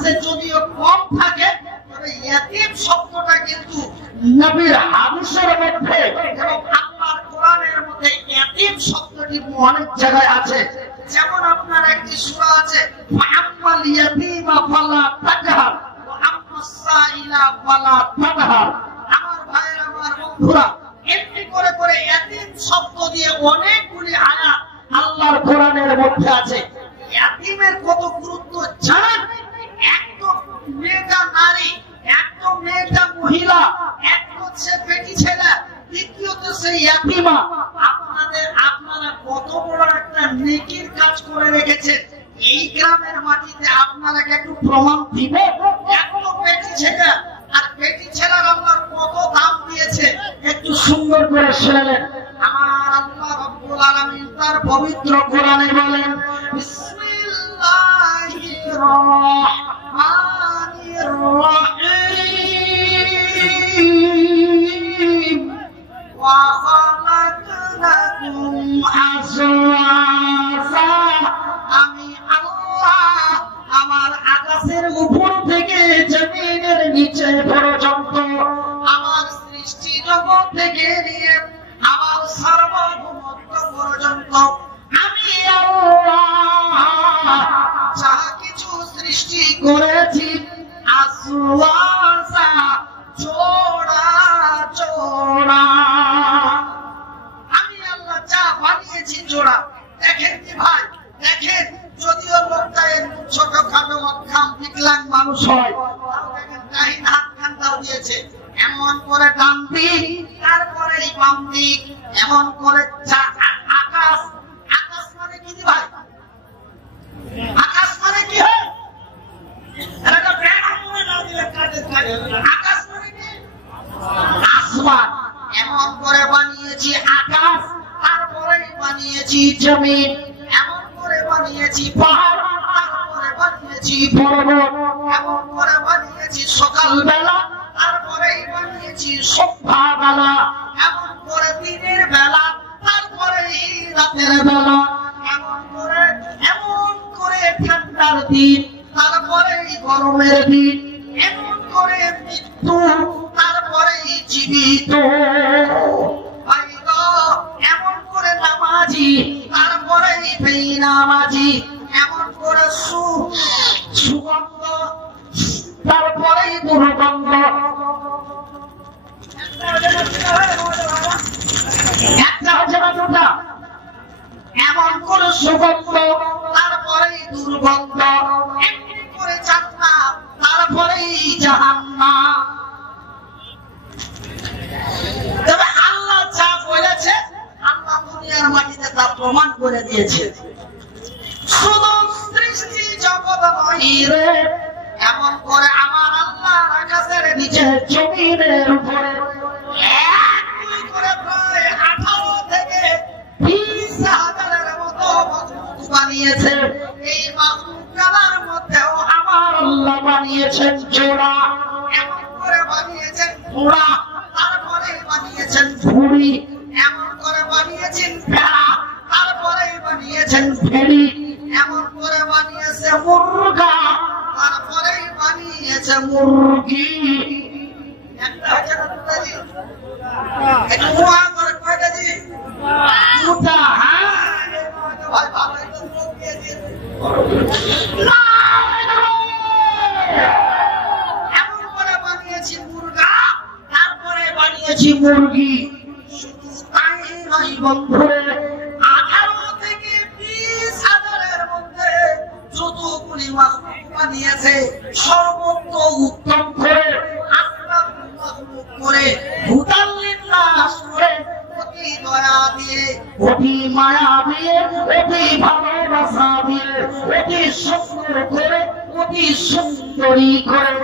আছে যদিও কম থাকে, তবে ইয়াতীম শব্দটা কিন্তু নবীর হাদিসের মধ্যে এবং আল্লাহর কোরআনের মধ্যে ইয়াতীম শব্দটি অনেক জায়গায় আছে। যেমন আপনার একটি সূরা আছে, ফাআম্মাল ইয়াতীমা ফালা তাকহার ওয়া আম্মাস সাইলা ফালা তানহার। আমার ভাইয়েরা, আমার বন্ধুরা, এমনি করে করে ইয়াতীম শব্দ দিয়ে অনেকগুলি আয়াত আল্লাহর কোরআনের মধ্যে আছে। ইয়াতীমের কত গুরুত্ব জানেন? একদম মেয়েটা নারী, একদম মেয়েটা মহিলা, এক হচ্ছে বেটি ছেলে, দ্বিতীয়ত সে ইয়াতীমা। আপনারা কত বড় একটা নেকির কাজ করে রেখেছেন। এই গ্রামের মাটিতে আপনারা একটু প্রমাণ দিবে? একদম বেটি ছেলে, আর বেটি ছেলের আল্লাহর কত দাম দিয়েছে একটু সুন্দর করে শুনলেন। আমার আল্লাহ রাব্বুল আলামিন তার পবিত্র কোরআনে বলেন, বিসমিল্লাহির রাহমানির রাহিম ওয়া খালাকনাকুম আজওয়াজা। আমি আল্লাহ আমার আকাশের উপর থেকে জমিনের নিচে পর্যন্ত আমার সৃষ্টি জগৎ থেকে নিয়ে আমার সার্বভৌমত্ব পর্যন্ত আমি আল্লাহ যা কিছু সৃষ্টি করেছি আজওয়াজা, জোড়া জোড়া। আমি আল্লাহ যা বানিয়েছি জোড়া। দেখেন কি ভাই, দেখেন, যদিও লোকটা এরকম ছোটখাটো অক্ষম বিকলাঙ্গ মানুষ হয়, তাও দেখেন ডাইন হাত খানটাও দিয়েছে, এমন করে ডান দিক, তারপরে বাম দিক, এমন করে আকাশ। আকাশ মানে কি ভাই? আকাশ মানে কি হয়? আকাশ মানে কি? আসমান। এমন করে বানিয়েছি আকাশ, তারপরে বানিয়েছি জমিন, এমন করে বানিয়েছি পাহাড়, তারপরে বানিয়েছি পর্বত, এমন করে বানিয়েছি সকালবেলা, তারপরে বানিয়েছি সন্ধ্যাবেলা, এমন করে দিনের বেলা, তারপরে রাতের বেলা, এমন করে ঠান্ডার দিন, তারপরে গরমের দিন, এমন করে মৃত্যু, তারপরে জীবিত, এমন করে নামাজি, তারপরে বেনামাজি, এমন করে সুগন্ধ, তারপরে দুর্গন্ধ। একটা হচ্ছে না দুটা, এমন করে সুগন্ধ, তারপরে দুর্গন্ধ, এমনি করে জান্নাত, তারপরে জাহান্নাম। তবে আল্লাহ যা বলেছে, আল্লাহ দুনিয়ার মাটিতে তা প্রমাণ করে দিয়েছে। শুধু সৃষ্টি জগৎ নয় রে, এমন করে আমার আল্লাহ আকাশের নিচে জমিনের উপরে এক দুই করে প্রায় 18 থেকে 20,000-এর মতো মাখলুক বানিয়েছে। এই মাখলুকার মধ্যেও আমার আল্লাহ বানিয়েছেন জোড়া, এমন করে বানিয়েছেন ঘোড়া, তারপরে বানিয়েছেন ঘুড়ি, এমন করে বানিয়েছেন ভেড়া, তারপরে বানিয়েছেন ভেড়ি, এমন করে বানিয়েছে মুরগা, তারপরে বানিয়েছে মুরগি। একটা হচ্ছে না দুটা জি? একটু মুয়া করে কয়টা জি? দুটা। হ্যাঁ ভাই, ভালো একটু লোক দিয়ে দিয়েছে। এমন করে বানিয়েছি মুরগা, তারপরে বানিয়েছি মুরগি। শুধু তাই নয় বন্ধুরে, 18 থেকে 20,000-এর মধ্যে যতগুলি মাখলুক বানিয়েছে, সর্বোচ্চ উত্তম করে আসমান মাখলুক করে হুদাল্লিল্লাহ করে অতি দয়া দিয়ে, অতি মায়া দিয়ে, অতি ভালোবাসা দিয়ে, অতি সুন্দর করে, অতি সুন্দরী করে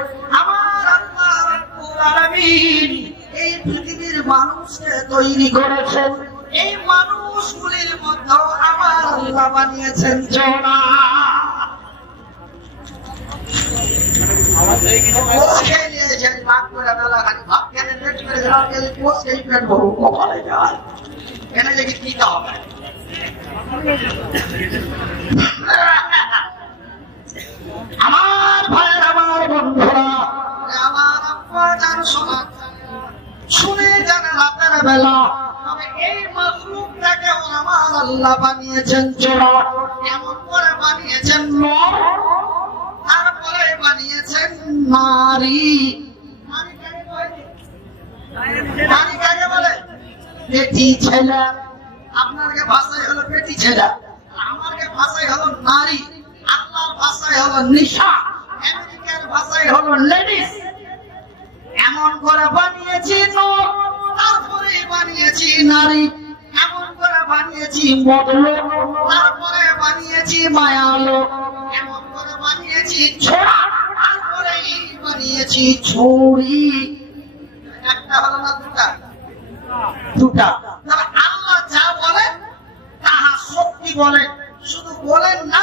আমার আল্লাহ রাব্বুল আলামিন এই পৃথিবীর মানুষকে তৈরি করেছেন। এই মানুষগুলির মধ্যে আমার আল্লাহ বানিয়েছেন জোড়া। আমার ভাইয়েরা যাবে না। তবে এই মাখলুকটাকে আমার আল্লাহ বানিয়েছেন জোড়া, এমন করে বানিয়েছেন নর, তারপরে বানিয়েছেন নারী। নারী কাকে বলে? বেটি ছেলে। আপনার ভাষায় হলো বেটি ছেলে, আমার ভাষায় হলো নারী, আল্লাহর ভাষায় হলো নিশা, আমেরিকার ভাষায় হলো লেডিস। এমন করে বানিয়েছি নর, তারপরে বানিয়েছি নারী। এমন করে বানিয়েছি মদলোক, তারপরে বানিয়েছি মায়ালোক। এমন করে বানিয়েছি ছোড়া, তারপরে বানিয়েছি ছুরি। একটা হলো না দুটা? দুটা। আল্লাহ যা বলেন তাহা সত্যি বলেন, শুধু বলেন না,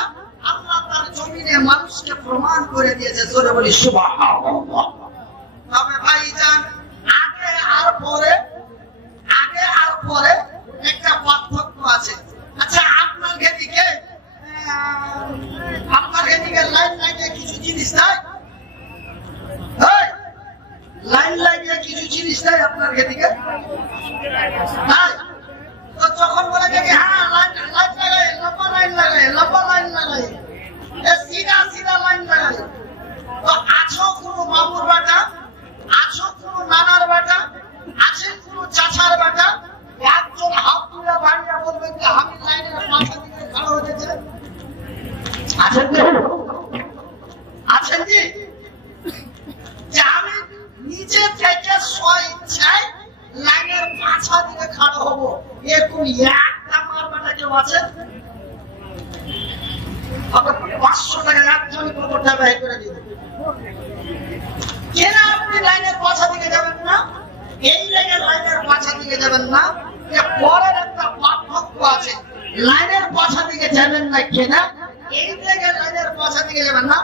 আল্লাহ তার জমিনে মানুষকে প্রমাণ করে দিয়েছে। জোরে বলি সুবহানাল্লাহ। তবে ভাইজান, আগে আর পরে একটা পার্থক্য আছে। আচ্ছা, আপনার দিকে লাইন লাগিয়ে কিছু জিনিস নাই? লাইন লাগিয়ে কিছু জিনিস নাই আপনার দিকে? তো যখন বলে যে হ্যাঁ লাইন লাগাই, লম্বা লাইন লাগাই, লম্বা লাইন লাগাই, সিধা সিধা লাইন লাগাই, তো আছো কোনো মামুর বেটা, আছো কোনো নানার বেটা, আছে কোনো চাচার বেটা, একজন হাত তুলে বাড়িয়ে বলবেন যে আমি লাইনের মাথা দিকে খাড়া হয়েছে? আছেন কি? আছেন কি? যে আমি নিচে থেকে স্বইচ্ছায় লাইনের মাথা দিকে খাড়া হবো, এরকম একটা মার বেটা কেউ আছে? 500 টাকা একজন কবরটা ব্যয় করে দিবে। কেন আপনি লাইনের পাছা দিকে যাবেন না? এই লাইনের পাছা দিকে যাবেন না, পরের একটা পার্থক্য আছে। লাইনের পাছা দিকে যাবেন না কেন? এই লাইনের পাছা দিকে যাবেন না,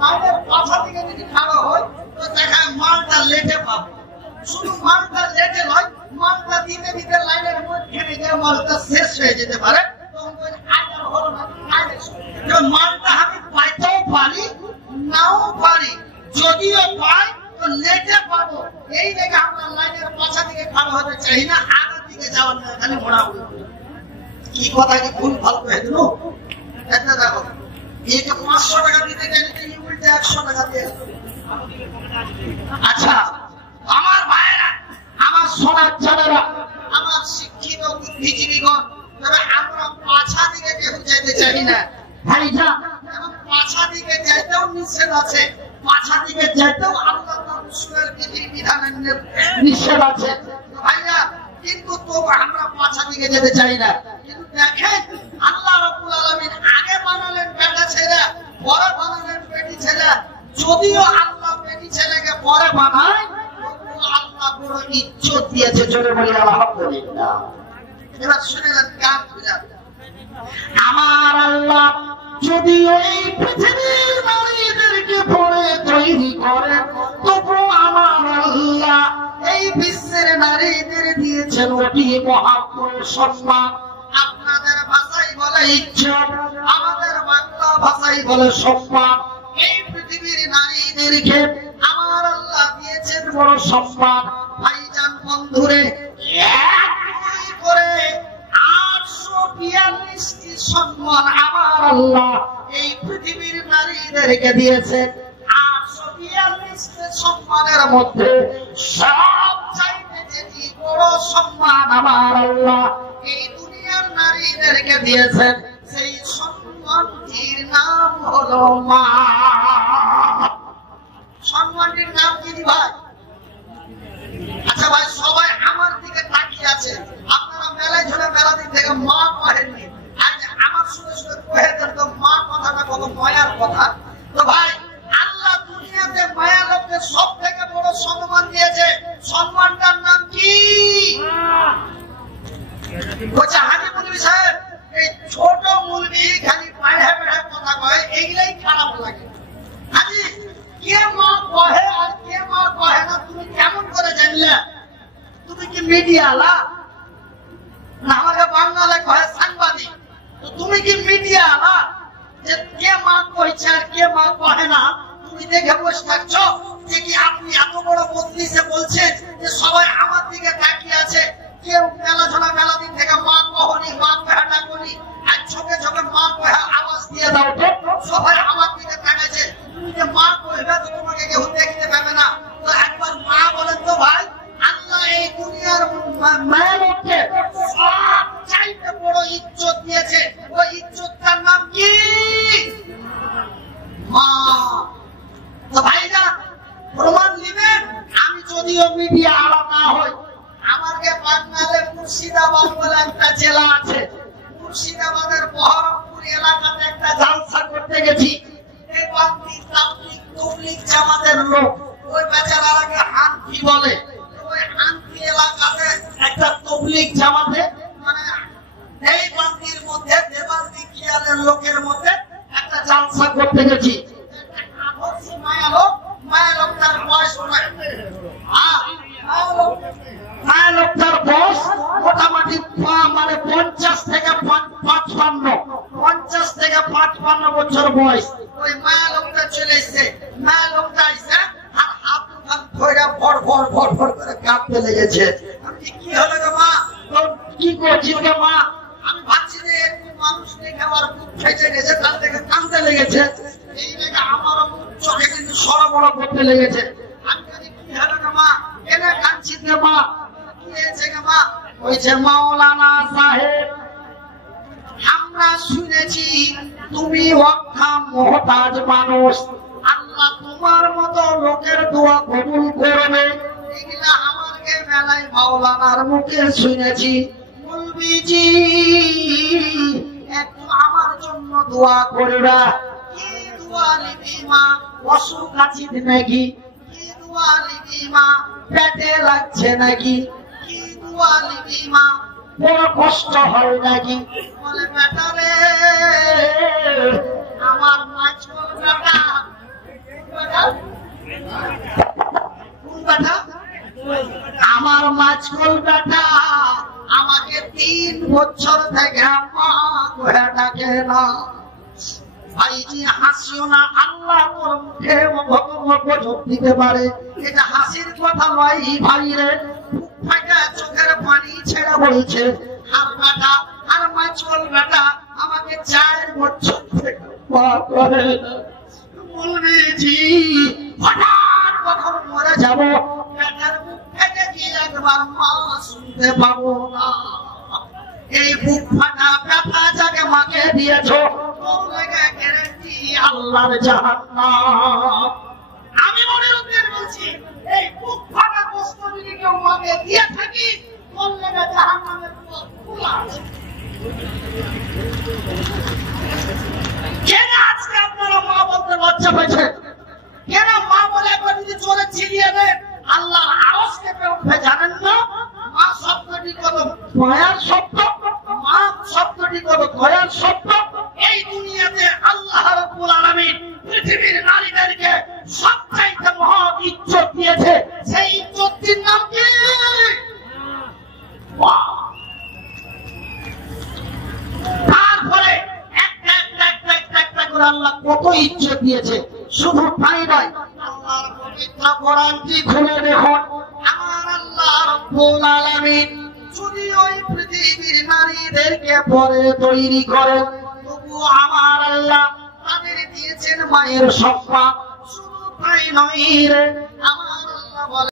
লাইনের পাছা দিকে যদি খাওয়া হয় তো দেখায় মালটা লেটে পাবে। শুধু মালটা লেটে নয়, মালটা দিতে দিতে লাইনের মধ্যে গিয়ে মালটা শেষ হয়ে যেতে পারে। মালটা আমি পাইতেও পারি, নাও পারি, যদিও পাই তো লেটে পাবো। এই জায়গায় আমরা লাইনের পাছা দিকে খাওয়া হতে চাই না, আগের দিকে যাওয়ার না, খালি মোড়া উড়ে। কি কথা কি ভুল ভাল করে দিল? একটা দেখো, এই যে 500 টাকা দিতে গেলে উল্টে 100 টাকা দিয়ে। আচ্ছা আমার ভাইয়েরা, আমার সোনার জানেরা, আমার শিক্ষিত বুদ্ধিজীবীগণ, তবে আমরা পাছা দিকে কেউ যেতে চাই না। ভাইজান, পাছা দিকে যেতেও নিষেধ আছে, পাছা দিকে যেতেও আল্লাহ তার রাসূলের বিধিবিধানের নিষেধ আছে ভাইয়া। কিন্তু তবু আমরা পাছা দিকে যেতে চাই না। কিন্তু দেখেন, আল্লাহ রাব্বুল আলামিন আগে বানালেন বেটা ছেলে, পরে বানালেন বেটি ছেলে। যদিও আল্লাহ বেটি ছেলেকে পরে বানায়, তবু আল্লাহ বড় ইজ্জত দিয়েছে। জোরে বলি আলহামদুলিল্লাহ। এবার শুনে যান, গান বুঝান। আমার আল্লাহ যদিও এই পৃথিবীর নারীদেরকে পরে তৈরি করেন, তবু আমার আল্লাহ এই বিশ্বের নারীদের দিয়েছেন অতি মহাত্ম সম্মান। আপনাদের ভাষায় বলে ইজ্জত, আমাদের বাংলা ভাষায় বলে সম্মান। এই পৃথিবীর নারীদেরকে আমার আল্লাহ দিয়েছেন বড় সম্মান। ভাইজান বন্ধুরে, এক করে 842টি সম্মান আমার আল্লাহ এই পৃথিবীর নারীদেরকে দিয়েছেন। 842টি সম্মানের মধ্যে সবচাইতে যেটি বড় সম্মান আমার আল্লাহ এই দুনিয়ার নারীদেরকে দিয়েছেন, সেই সম্মানটির নাম হলো মা। সম্মানটির নাম কি ভাই? আচ্ছা ভাই, সবাই আমার দিকে তাকিয়ে আছে। আপনারা মেলায় ঝোলে মেলা দিক থেকে মা কহেননি, আজ আমার শুনে শুনে কহে দেন তো মা কথাটা কত মায়ার কথা। তো ভাই, আল্লাহ দুনিয়াতে মায়া লোককে সব থেকে বড় সম্মান দিয়েছে। সম্মানটার নাম কি? বলছে হাজি মুলবি সাহেব, এই ছোট মুলবি খালি পাড়ে পাড়ে কথা কয়, এইগুলাই খারাপ লাগে। হাজি, কে মা কহে আর কে মা কহে না তুমি কেমন করে জানলে? তুমি কি মিডিয়ালা? না আমাকে বাংলায় কহে সাংবাদিক। তো তুমি কি মিডিয়ালা যে কে মা কইছে আর কে মা কহে না তুমি দেখে বসে থাকছো? যে কি আপনি এত বড় মজলিসে বলছেন যে সবাই আমার দিকে তাকিয়ে আছে, কেউ মেলা ঝোলা মেলা দিন থেকে মা কহনি মা কহাটা করি আর ছোকে ছোকে মা কহা আওয়াজ দিয়ে দাও তো সবাই আমার দিকে তাকাইছে তুমি যে মা কইবে তো তোমাকে কেউ দেখতে পাবে না তো একবার মা বলেন তো ভাই আল্লাহ এই দুনিয়ার মায়েরকে সব চাইতে বড় ইজ্জত দিয়েছে ওই ইজ্জতটার নাম কি মা তো ভাইজান প্রমাণ নেবেন আমি যদিও মিডিয়া আলাদা হই আমাকে বাংলাদেশের মুর্শিদাবাদ বলে একটা জেলা আছে মুর্শিদাবাদের বহরমপুর এলাকাতে একটা জালসা করতে গেছি এই বাংলাদেশ তাবলীগ তবলীগ জামাতের লোক ওই বেচারাকে হানফি বলে ওই হানফি এলাকাতে একটা তবলীগ জামাতে মানে এই বাংলাদেশের মধ্যে দেবাসী কিয়ালের লোকের মধ্যে একটা জালসা করতে গেছি মায়া লোকটার বয়স লোকটার বয়স মোটামুটি মানে 50 থেকে 55 বছর বয়স ওই মায়া লোকটা চলে এসছে মায়া লোকটা এসে আর হাত ধরে ভর ভর ভর ভর করে কাঁদতে লেগেছে আমি কি হলো গো মা কি করছি ওকে মা আমি ভাবছি যে মানুষ দেখে আমার বুক ফেটে গেছে তার থেকে কাঁদতে লেগেছে এই দেখে আমারও চোখে কিন্তু সরবর করতে লেগেছে আমি কি হলো গো মা কেন কাঁদছিস রে মা মাওলানা সাহেব আমরা শুনেছি তুমি অক্ষম মুহতাজ মানুষ আল্লাহ তোমার মতো লোকের দোয়া কবুল করবে এগুলা আমাকে মেলায় মাওলানার মুখে শুনেছি বলবিজি একটু আমার জন্য দোয়া করবা কি দোয়া লিবি মা অসুখ আছে নাকি কি দোয়া লিবি মা পেটে লাগছে নাকি বড় কষ্ট হয় নাকি বলে বেটা রে আমার মাছকল বেটা আমার মাছকল বেটা আমাকে 3 বছর থেকে মা কহে ডাকে না ভাইজি হাসিও না আল্লাহ তোর মুখে গজব দিতে পারে এটা হাসির কথা নয় ভাই রে চোখের পানি ছেড়ে বলছে আর বেটা আর মাছকল বেটা আমাকে 4 বছর থেকে বলবি হঠাৎ কখন মরে যাবো বেটার মুখ থেকে কি একবার মা শুনতে পাবো না এই বুক ফাটা ব্যথা যাকে মাকে দিয়েছ গ্যারান্টি আল্লাহর জাহান্নাম আমি মনে উদ্দিন বলছি এই বুক ফাটা কষ্ট যদি কেউ মাকে দিয়ে থাকি বললে জাহান্নামের খোলা আছে কেন আজকে আপনারা মা বলতে লজ্জা পেয়েছে কেন মা বলে একবার যদি জোরে ছিড়িয়ে দেন আল্লাহর আওয়াজ কেঁপে উঠবে জানেন না মা শব্দটি কত দয়ার শব্দ মা শব্দটি কত দয়ার শব্দ এই দুনিয়াতে আল্লাহ রাব্বুল আলামিন পৃথিবীর নারীদেরকে সবচাইতে মহা ইজ্জত দিয়েছে সেই ইজ্জতটির নাম কি তারপরে একটা করে আল্লাহ কত ইজ্জত দিয়েছে শুধু তাই নয় আল্লাহর পবিত্র কোরআনটি খুলে দেখুন আমার আল্লাহ রাব্বুল আলামিন যদি ওই পৃথিবীর নারীদেরকে পরে তৈরি করেন তবু আমার আল্লাহ তাদের দিয়েছেন মায়ের সম্মান শুধু তাই নয় রে আমার আল্লাহ